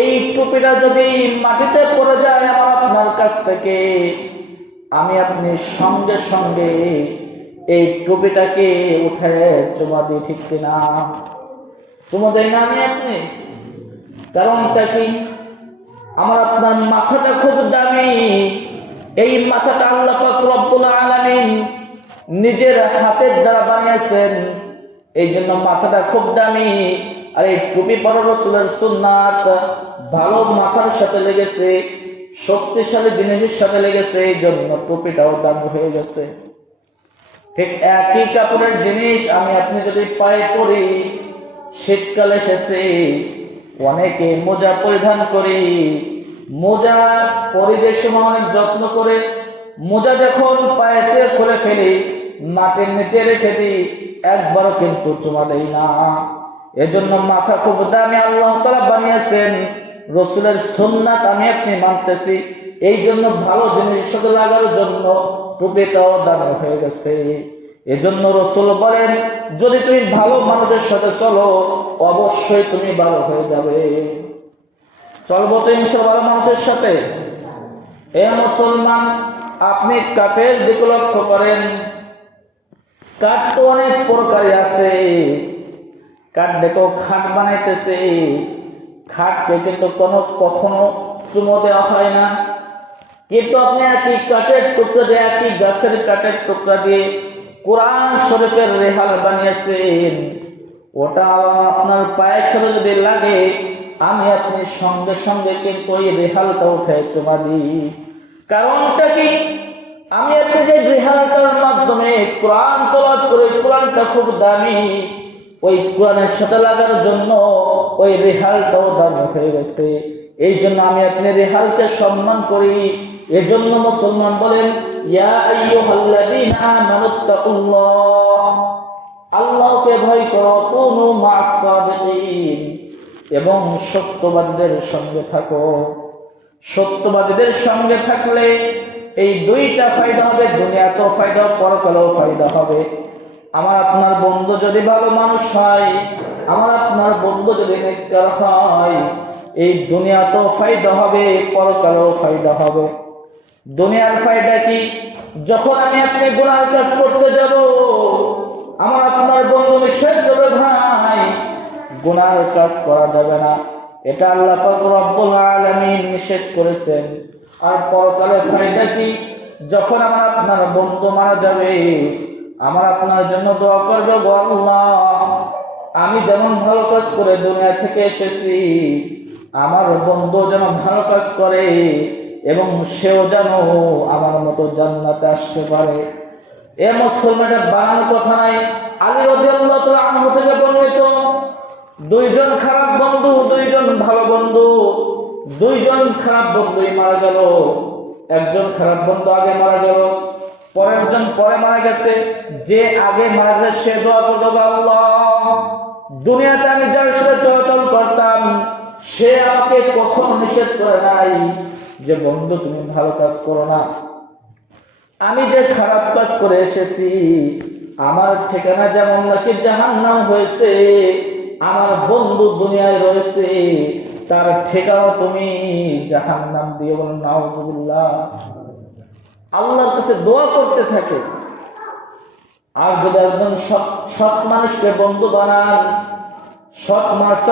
এই টুপিটা যদি মাটিতে পড়ে যায় আমার আপনার কাছ থেকে, আমি আপনি সঙ্গে সঙ্গে এই টুপিটাকে উঠে চুমা দিই, ঠিক কিনা? চুমা দেয় না আমি আপনি? কারণটা কি? আমার আপনার মাথাটা খুব দামি। এই মাথাটা আল্লাহ পাক রব্বুল আলামিন নিজের হাতের দ্বারা বানিয়েছেন, এই জন্য মাথাটা খুব দামি। আর এই টুপি পরা রাসূলের সুন্নাত ভালো মাথার সাথে লেগেছে, শক্তিশালী জিনিসের সাথে লেগেছে, এই জন্য টুপিটাও দামি হয়ে গেছে। ঠিক একই কাপড়ের জিনিস আমি আপনি যদি পায়ে পরি, শীতকাল এসেছে, অনেকে মোজা পরিধান করি, মোজা পরিবেশ সময় অনেক যত্ন করে মোজা যখন পায়েতে খুলে ফেলি, মাটির নিচে রেখে দিই, একবারও কিন্তু চুমা দেই না। এজন্য মাথা খুব দামি, আল্লাহ তাআলা বানিয়েছেন, রাসূলের সুন্নাত আমি আপনি মানতেছি, এই জন্য ভালো জিনিস সাথে লাগার জন্য টুপিটাও দামি হয়ে গেছে। এজন্য রাসূল বলেন, যদি তুমি ভালো মানুষের সাথে চলো, অবশ্যই তুমি ভালো হয়ে যাবে। চলবো তো ইনশাআল্লাহ ভালো মানুষের সাথে। এ মুসলমান, আপনি কাঠের দিকে লক্ষ্য করেন। কাঠ তো অনেক প্রকারই আছে। কাঠ দেখো খাট বানাইতেছে, খাটকে কিন্তু কখনো চুমো দেওয়া হয় না। কিন্তু আপনি একই কাঠের টুকরা দিয়ে, একই গাছের কাঠের টুকরা দিয়ে কোরআন শরীফের রেহাল বানিয়েছেন, ওটা আপনার পায়ের সাথে যদি লাগে, আমি আপনি সঙ্গে সঙ্গে কিন্তু ওই রেহালটা উঠে চুমা দিই। কারণটা কি? আমি আপনি যে রেহালটার মাধ্যমে কোরআন তেলাওয়াত করি, কোরআনটা খুব দামি, ওই কোরআনের সাথে লাগার জন্য ওই রেহালটাও দামি হয়ে গেছে। এই জন্য আমি আপনি রেহালকে সম্মান করি। এজন্য মুসলমান বলেন, ইয়া আইয়ুহাল্লাযীনা আমানুত্তাকুল্লাহ, আল্লাহকে ভয় করো, কুনু মা'আস সাদিকিন, এবং সত্যবাদীদের সঙ্গে থাকো। সত্যবাদীদের সঙ্গে থাকলে এই দুইটা ফায়দা হবে, দুনিয়াতেও ফায়দা, পরকালেও ফায়দা হবে। আমার আপনার বন্ধু যদি ভালো মানুষ হয়, আমার আপনার বন্ধু যদি নেককার হয়, এই দুনিয়াতেও ফায়দা হবে, পরকালেও ফায়দা হবে। দুনিয়ার ফায়দা কি? যখন আমি আপনি গুনাহের কাজ করতে যাব, আমার আপনার বন্ধু নিষেধ করবে, ভাই গুনাহের কাজ করা যাবে না, এটা আল্লাহ পাক রব্বুল আলামিন নিষেধ করেছেন। আর পরকালে ফায়দা কি? যখন আমার আপনার বন্ধু মারা যাবে, আমার আপনার জন্য দোয়া করবে, গো আল্লাহ, আমি যেমন ভালো কাজ করে দুনিয়া থেকে এসেছি, আমার বন্ধু যেন ভালো কাজ করে এবং সেও যেন আমার মতো জান্নাতে আসতে পারে। এ মুসলমানের বানানোর কথা নাই। আলী রাদিয়াল্লাহু তাআলা আনহু থেকে বর্ণিত, দুইজন খারাপ বন্ধু, দুইজন ভালো বন্ধু, দুইজন খারাপ বন্ধুই মারা গেল। একজন খারাপ বন্ধু আগে মারা গেল, পরের জন পরে মারা গেছে। যে আগে মারা গেছে সে দোয়া করতো, আল্লাহ, দুনিয়াতে আমি যার সাথে চলাচল করতাম, সে আমাকে কখনো নিষেধ করে নাই যে বন্ধু তুমি ভালো কাজ করো না। আমি যে খারাপ কাজ করে এসেছি, আমার ঠিকানা যেমন নাকি জাহান্নাম হয়েছে, আমার বন্ধু দুনিয়ায় রয়েছে, তার ঠিকানা তুমি জাহান্নাম দিয়ে। বলেন নাউযুবিল্লাহ। আল্লাহর কাছে দোয়া করতে থাকে। আর যদি একজন সৎ মানুষকে বন্ধু বানান, সৎ মানুষ